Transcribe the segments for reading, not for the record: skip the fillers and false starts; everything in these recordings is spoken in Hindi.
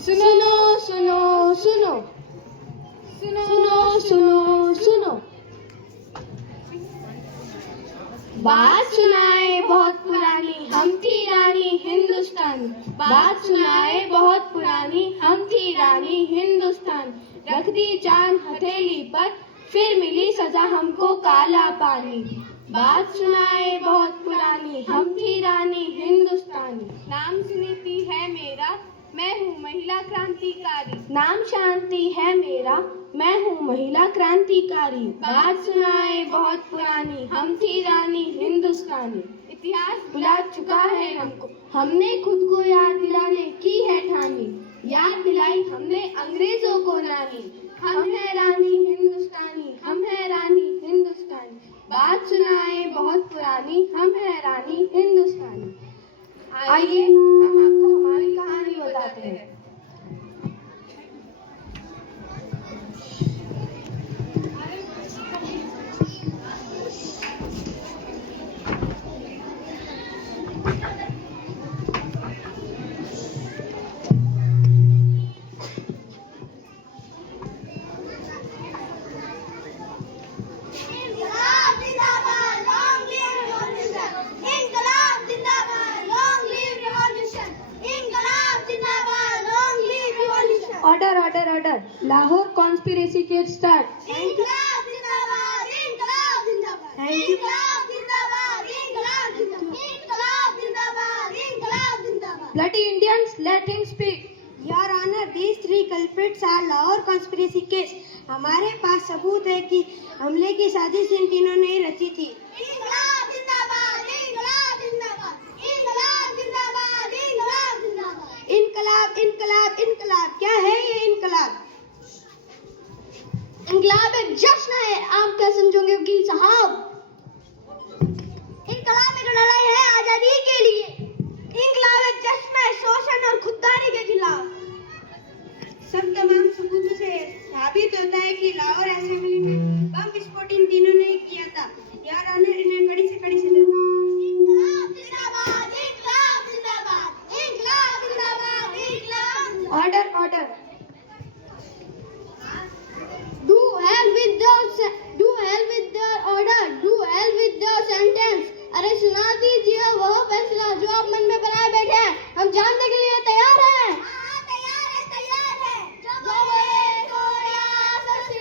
सुनो सुनो सुनो सुनो सुनो सुनो, बात सुनाए बहुत पुरानी हम थी रानी हिंदुस्तान। बात सुनाए बहुत पुरानी हम थी रानी हिंदुस्तान। रख दी जान हथेली पर फिर मिली सजा हमको काला पानी। बात सुनाए बहुत पुरानी हम थी रानी हिंदुस्तानी। नाम सुनीति है मेरा मैं हूँ महिला क्रांतिकारी। नाम शांति है मेरा मैं हूँ महिला क्रांतिकारी। बात सुनाए बहुत पुरानी हम थी रानी हिंदुस्तानी। इतिहास भुला चुका है हमको हमने खुद को याद दिलाने की है ठानी। याद दिलाई हमने अंग्रेजों को नानी। हम है रानी हिंदुस्तानी हम है रानी हिंदुस्तानी। बात सुनाए बहुत पुरानी हम है रानी हिंदुस्तानी। आइए हम आपको हमारी कहानी बताते हैं। Order, order, order. Lahore conspiracy case start. इंकलाब जिंदाबाद, इंकलाब जिंदाबाद, इंकलाब जिंदाबाद, इंकलाब जिंदाबाद, इंकलाब जिंदाबाद, इंकलाब जिंदाबाद। Bloody Indians, let him speak. Your Honor, these three culprits are Lahore conspiracy case. हमारे पास सबूत है कि हमले की साजिश इन तीनों ने रची थी। इंकलाब जिंदाबाद, इंकलाब जिंदाबाद, इंकलाब जिंदाबाद, इंकलाब जिंदाबाद। इनकलाब इनकलाब इनकलाब, क्या है ये इनकलाब? इंकलाब एक जश्न है, आप क्या समझोगे वकील साहब? इंकलाब एक लड़ाई है आजादी के लिए। इनकलाब एक जश्न है शोषण और खुददारी के खिलाफ। सब तमाम सबूतों से साबित होता है कि लाहौर असेंबली में बम विस्फोट इन तीनों ने किया था। योर ऑनर, इन्हें कड़ी से कड़ी सजा। इंकलाब जिंदाबाद, इंकलाब जिंदाबाद, इंकलाब जिंदाबाद, इंकलाब जिंदाबाद। Order, order. Do hell with their order, do hell with their sentence। अरे सुना दीजिए वह फैसला जो आप मन में बनाए बैठे हैं। हम जानने के लिए तैयार हैं। तैयार है। जो बोले तो रियासत से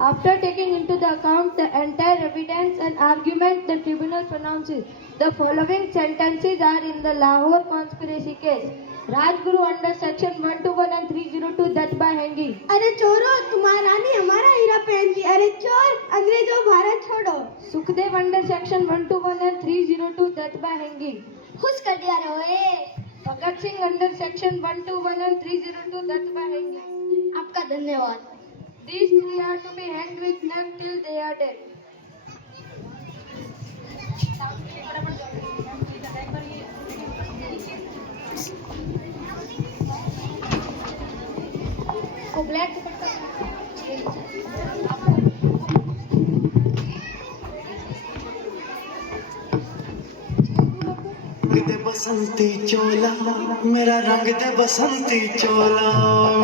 After taking into the account the entire evidence and argument, the tribunal pronounces the following sentences are in the Lahore conspiracy case. Rajguru under section 121 and 302 death by hanging. अरे चोरों, तुम्हारा रानी हमारा हीरा पहनती। अरे चोर, अंग्रेजों भारत छोड़ो। Sukhdev under section 121 and 302 death by hanging. खुश कर दिया रे। Bhagat Singh under section 121 and 302 death by hanging. आपका धन्यवाद। These three are to be hanged with knife till they are dead. को ब्लैक दे बसंती चोला मेरा रंग दे बसंती चोला,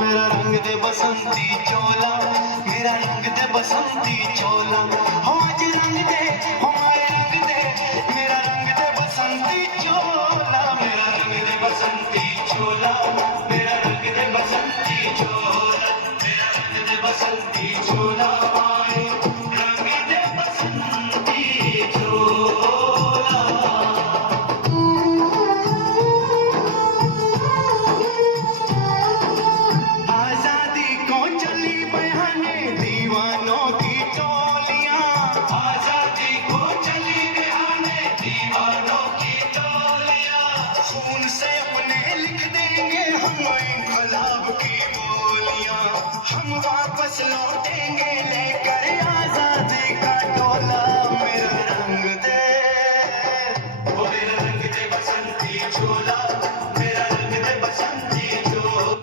मेरा रंग दे बसंती चोला, मेरा रंग दे बसंती चोला। हो आज रंग दे हमारे रंग दे, मेरा रंग दे बसंती चोला, मेरा रंग दे बसंती चोला, मेरा रंग दे बसंती चोला, मेरा रंग दे बसंती चोला, रंग दे बसंती चोला। आजादी को चली बयाने दीवानों की टोलियां, आजादी को चली बयाने दीवानों की टोलियां। खून से अपने लिख देंगे हम इनकलाब की गोलियां, हम वापस लौटेंगे लेकर आजादी का टोला। मेरा रंग दे ओ मेरा रंग दे बसंती चोला, मेरा रंग दे बसंती चोला।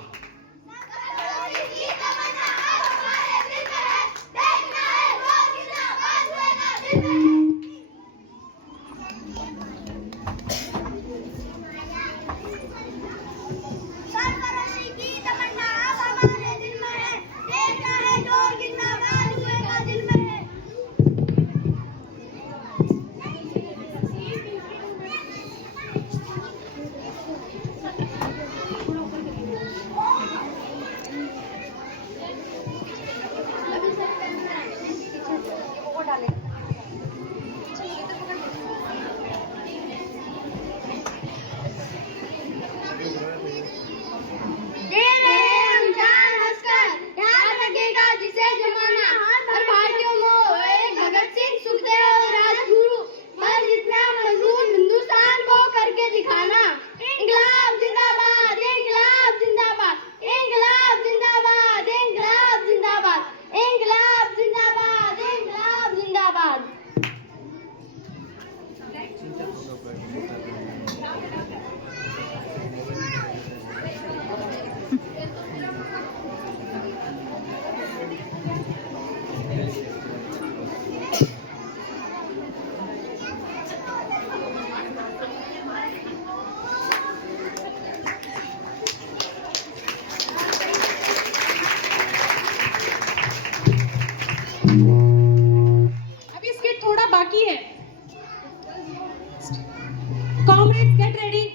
Comrades, get ready.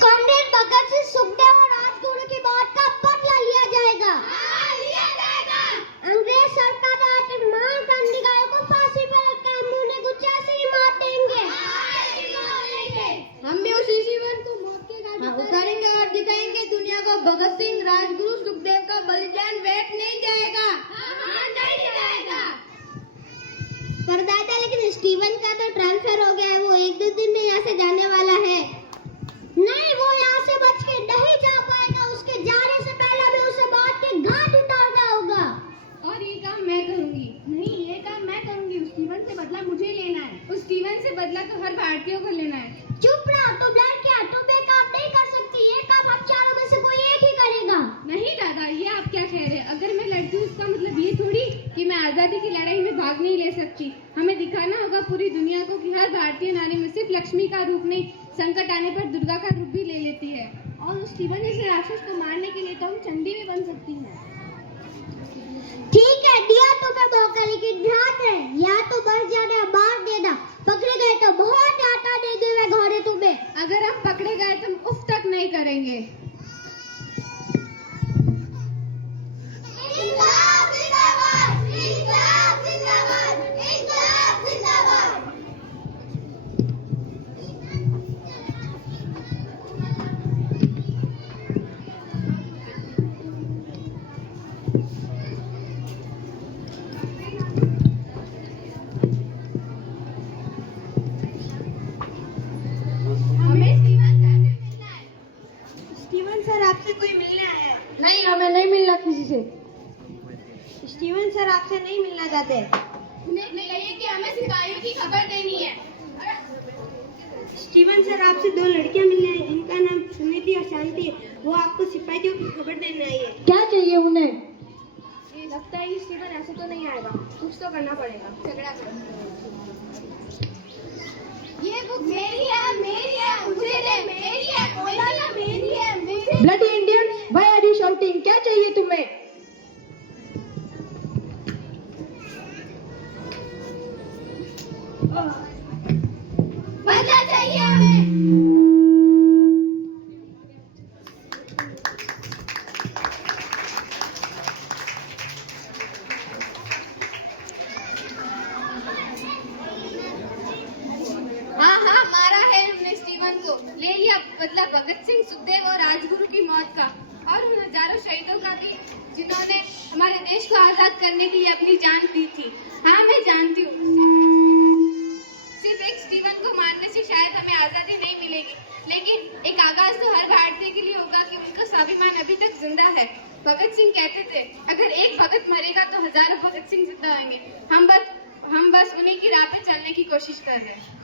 Comrade Bhagat Singh, Sukhdev और राजगुरु की बात का बदला लिया जाएगा। अंग्रेज सरकार महान क्रांतिकारियों को फांसी पर रखकर हम उन्हें कुछ ऐसे ही मार देंगे। हम भी उसी जीवन को मौत के घाट उतारेंगे और दिखाएंगे दुनिया को भगत सिंह, राजगुरु, सुखदेव का बलिदान व्यर्थ नहीं जाएगा। पर दादा, लेकिन स्टीवन का तो ट्रांसफर हो गया है, वो 1-2 दिन में यहाँ से जाने वाला है। नहीं, वो यहाँ से बच के नहीं जा पाएगा। उसके जाने से पहले हमें उसे बात के घाट उतारना होगा। और ये काम मैं करूंगी। नहीं, ये काम मैं करूंगी। उस स्टीवन से बदला मुझे लेना है। उस स्टीवन से बदला तो हर भारतीय को लेना है। चुप रहो, तो लड़कियां, तुम ये काम नहीं कर सकती। ये काम हम चारों में से कोई एक ही करेगा। नहीं दादा, ये आप क्या कह रहे हैं? अगर मैं लड़ती हूँ उसका मतलब ये थोड़ी कि मैं आजादी की लड़ाई में भाग नहीं ले सकती। हमें दिखाना होगा पूरी दुनिया को कि हर भारतीय नारी में सिर्फ लक्ष्मी का रूप नहीं, संकट आने पर दुर्गा का रूप भी ले लेती है। और उस स्टीवन जैसे राक्षस को मारने के लिए तो हम चंडी भी बन सकती हैं। ठीक है, दिया तुम्हें मौका, लेकिन ध्यान रहे, या तो मर जाना या मार देना। पकड़े गए तो बहुत आटा दे देंगे घोड़े तुम्हें। अगर हम पकड़े गए तो हम उफ तक नहीं करेंगे। इंकलाब जिंदाबाद, इंकलाब जिंदाबाद, इंकलाब जिंदाबाद। स्टीवन सर, आपसे कोई मिलने आया है? नहीं, हमें नहीं मिलना किसी से। स्टीवन सर आपसे नहीं मिलना चाहते। उन्हें कहिए कि हमें सिपाहियों की खबर देनी है। स्टीवन सर आपसे 2 लड़कियां मिलने आई, जिनका नाम सुनीति और शांति है। वो आपको सिपाहियों की खबर देने आई है। क्या चाहिए उन्हें? ये लगता है कि स्टीवन ऐसे तो नहीं आएगा, कुछ तो करना पड़ेगा। झगड़ा करो। ये बुक मेरी है, मेरी है, मुझे दे, मेरी है, बोला ना मेरी है, मुझे। Bloody Indians, why are you shouting? क्या चाहिए तुम्हें? बदला चाहिए हमें। हाँ, मारा है हमने स्टीवन को। ले लिया बदला भगत सिंह, सुखदेव और राजगुरु की मौत का, और उन हजारों शहीदों का भी जिन्होंने हमारे देश को आजाद करने के लिए अपनी जान दी थी। हाँ, मैं जानती हूँ, सिर्फ एक स्टीवन को मारने से शायद हमें आजादी नहीं मिलेगी, लेकिन एक आगाज तो हर भारतीय के लिए होगा कि उनका स्वाभिमान अभी तक जिंदा है। भगत सिंह कहते थे, अगर एक भगत मरेगा तो हजारों भगत सिंह जिंदा होंगे। हम बस उन्हीं की राह पे चलने की कोशिश कर रहे हैं।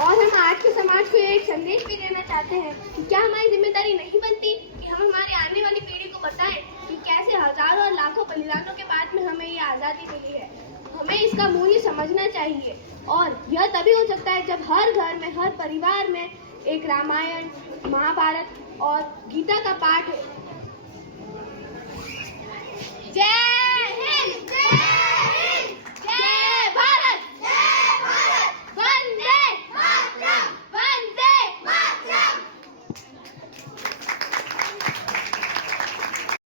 और हम आज के समाज को एक संदेश भी देना चाहते हैं कि क्या हमारी जिम्मेदारी नहीं बनती कि हम हमारी आने वाली पीढ़ी को बताएं कि कैसे हजारों और लाखों बलिदानों के बाद में हमें ये आज़ादी मिली है। हमें इसका मूल्य समझना चाहिए, और यह तभी हो सकता है जब हर घर में, हर परिवार में एक रामायण, महाभारत और गीता का पाठ हो। जय हिंद।